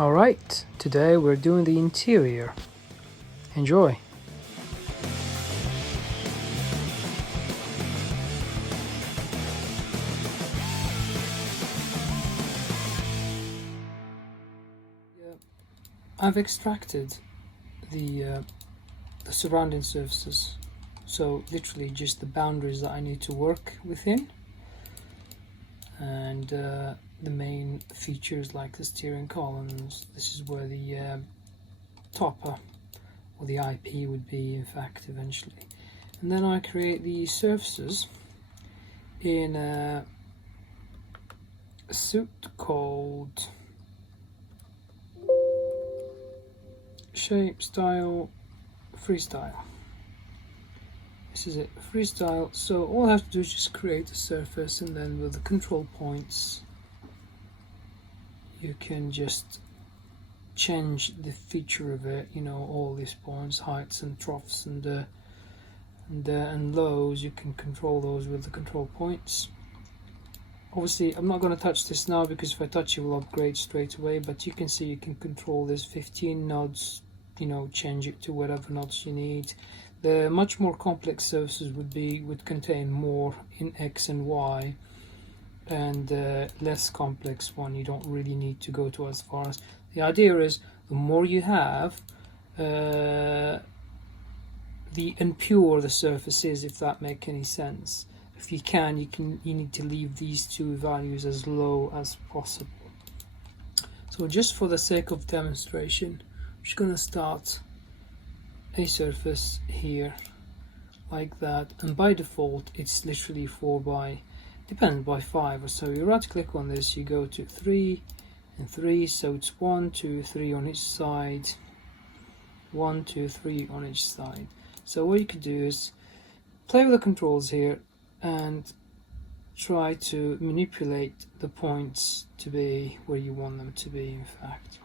Alright, today we're doing the interior. Enjoy! I've extracted the surrounding surfaces, so literally just the boundaries that I need to work within, and the main features like the steering columns. This is where the topper or the IP would be, in fact, eventually. And then I create the surfaces in a suit called Shape Style Freestyle. This is it, freestyle. So all I have to do is just create a surface, and then with the control points you can just change the feature of it, you know, all these points, heights and troughs and lows. You can control those with the control points. Obviously I'm not going to touch this now, because if I touch it will upgrade straight away, but you can see you can control this 15 nodes, you know, change it to whatever nodes you need. The much more complex surfaces would contain more in X and Y, and less complex one you don't really need to go to as far as. The idea is the more you have, the impure the surface is, if that makes any sense. If you need to leave these two values as low as possible. So just for the sake of demonstration, I'm just going to start a surface here like that, and by default it's literally 4 by, depends, by 5 or so. You right click on this, you go to 3 and 3, so it's 1, 2, 3 on each side, 1, 2, 3 on each side. So what you could do is play with the controls here and try to manipulate the points to be where you want them to be, in fact.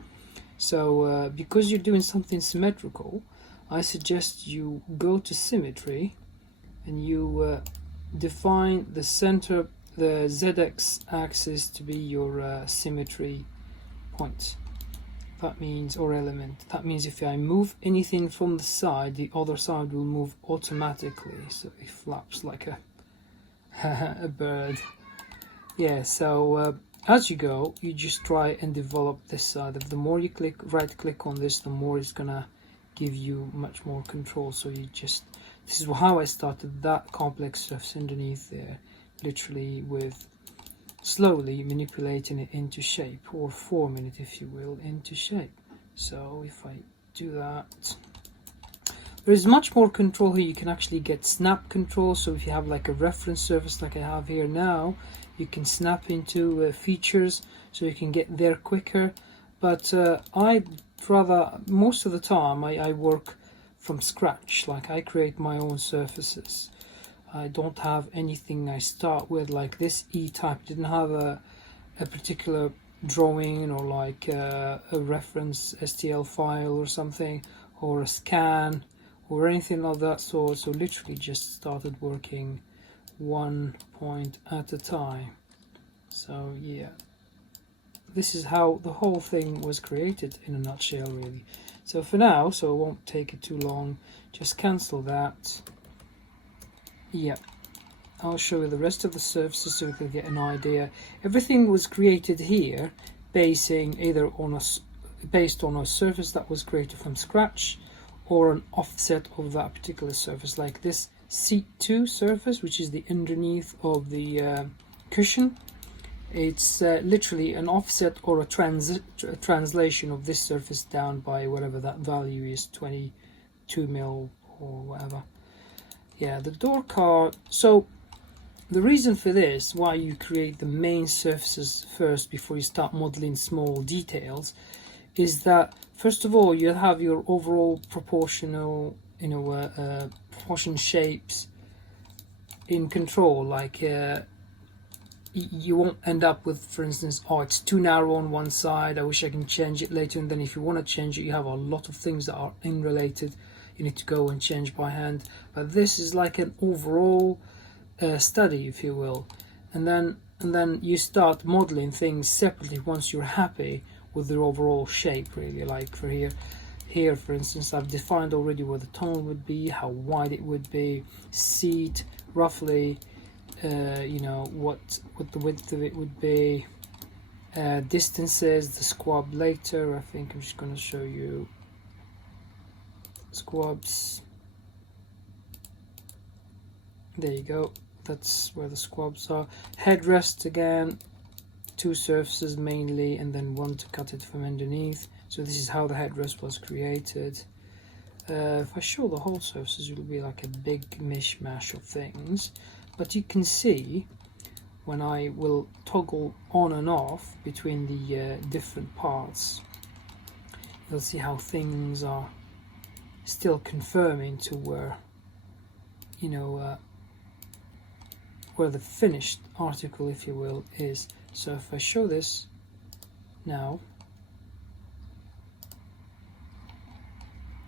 So because you're doing something symmetrical, I suggest you go to symmetry and you define the center, the ZX axis, to be your symmetry point. That means, or element. That means if I move anything from the side, the other side will move automatically. So it flaps like a a bird. Yeah, so as you go, you just try and develop this side. The more you right click on this, the more it's gonna give you much more control. So you just, this is how I started that complex surface underneath there, literally with slowly manipulating it into shape, or forming it, if you will, into shape. So if I do that, there is much more control here. You can actually get snap control. So if you have like a reference surface like I have here now, you can snap into features, so you can get there quicker. But I rather, most of the time I work from scratch. Like I create my own surfaces. I don't have anything I start with. Like this E-type didn't have a particular drawing, or like a reference STL file or something, or a scan or anything of that sort. So literally just started working one point at a time. So yeah, this is how the whole thing was created in a nutshell, really. So for now, so it won't take it too long, just cancel that. Yeah, I'll show you the rest of the surfaces so you can get an idea. Everything was created here based on a surface that was created from scratch, or an offset of that particular surface, like this seat 2 surface, which is the underneath of the cushion. It's literally an offset or a translation of this surface down by whatever that value is, 22 mil or whatever. Yeah, the door card. So the reason for this, why you create the main surfaces first before you start modeling small details, is that first of all you have your overall proportional, you know, proportion shapes in control. Like you won't end up with, for instance, oh, it's too narrow on one side, I wish I can change it later. And then if you want to change it, you have a lot of things that are unrelated, you need to go and change by hand. But this is like an overall study, if you will. And then you start modeling things separately once you're happy with the overall shape, really. Like for here for instance, I've defined already where the tunnel would be, how wide it would be, seat roughly, you know, what the width of it would be, distances, the squab later. I think I'm just going to show you squabs. There you go, that's where the squabs are. Headrest again, 2 surfaces mainly, and then 1 to cut it from underneath. So this is how the headrest was created. If I show the whole surfaces, it will be like a big mishmash of things, but you can see when I will toggle on and off between the different parts, you'll see how things are still confirming to where, you know, where the finished article, if you will, is. So if I show this now,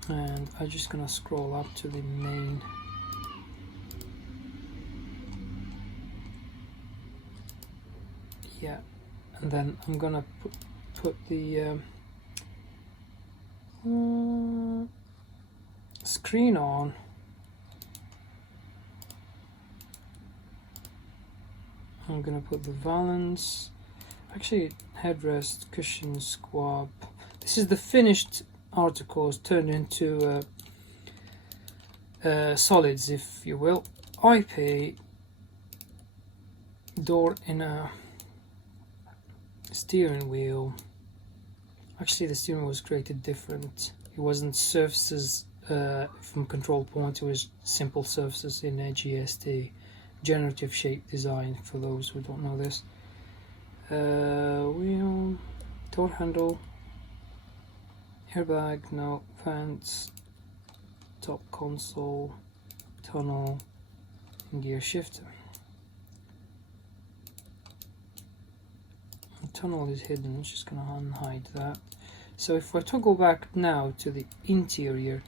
and I'm just gonna scroll up to the main, yeah, and then I'm gonna put the screen on. I'm gonna put the valance, actually headrest, cushion, squab. This is the finished articles turned into solids, if you will. IP, door inner, steering wheel. Actually the steering wheel was created different. It wasn't surfaces from control point, it was simple surfaces in a GST. Generative shape design, for those who don't know this. Wheel, door handle, airbag, no, fence, top console, tunnel, and gear shifter. The tunnel is hidden, I'm just gonna unhide that. So if I toggle back now to the interior,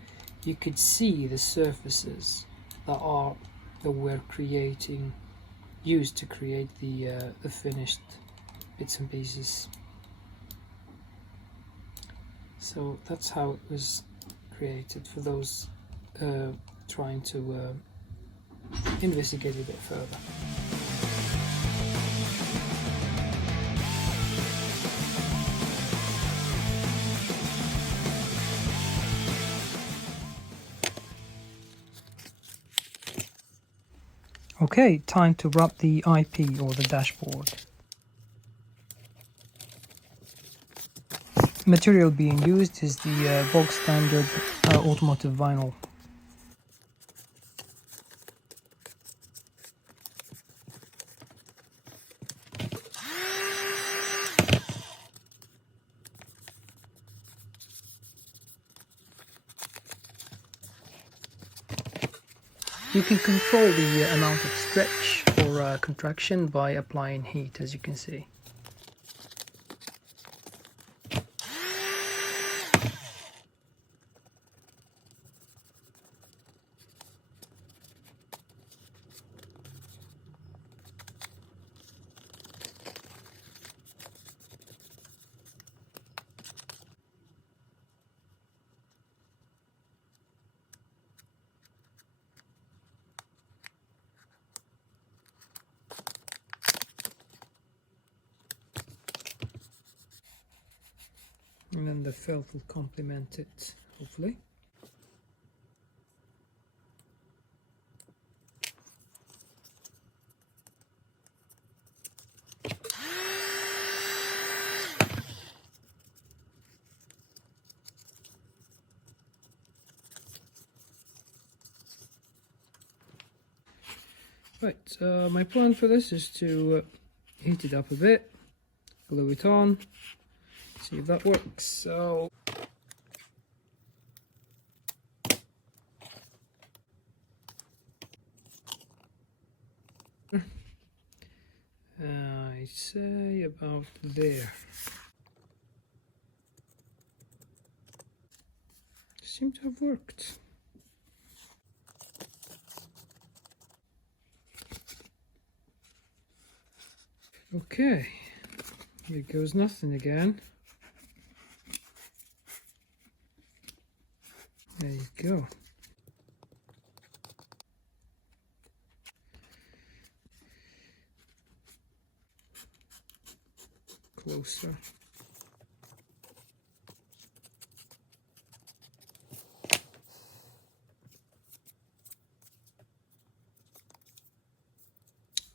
you could see the surfaces that we're used to create the finished bits and pieces. So that's how it was created, for those trying to investigate a bit further. Okay, time to wrap the IP, or the dashboard. Material being used is the bog standard automotive vinyl. You can control the amount of stretch or contraction by applying heat, as you can see. And then the felt will complement it, hopefully. Right, my plan for this is to heat it up a bit, glue it on, see if that works. So I say about there. Seems to have worked. Okay, here goes nothing again. There you go. Closer.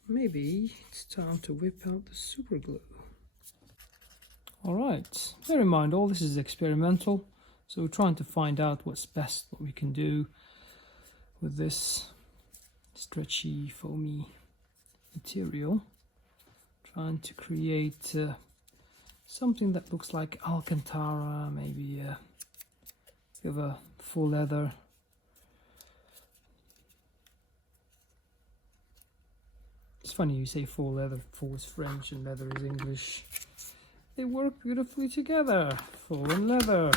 Maybe it's time to whip out the super glue. Alright, bear in mind all this is experimental, so we're trying to find out what's best, what we can do with this stretchy, foamy material. Trying to create something that looks like Alcantara, maybe a bit of a faux leather. It's funny you say faux leather, faux is French and leather is English. They work beautifully together, faux and leather.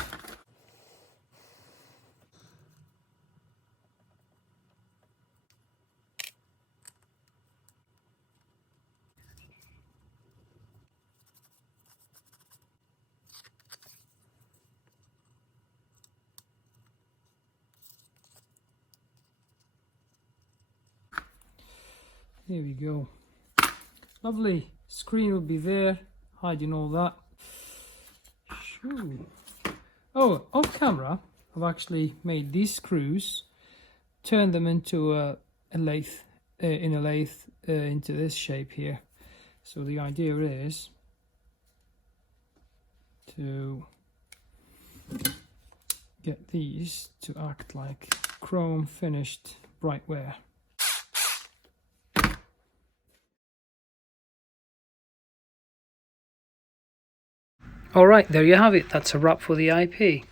There we go. Lovely. Screen will be there, hiding all that. Shoo. Oh, off camera, I've actually made these screws, turned them into a lathe, into this shape here. So the idea is to get these to act like chrome finished brightware. Alright, there you have it. That's a wrap for the IP.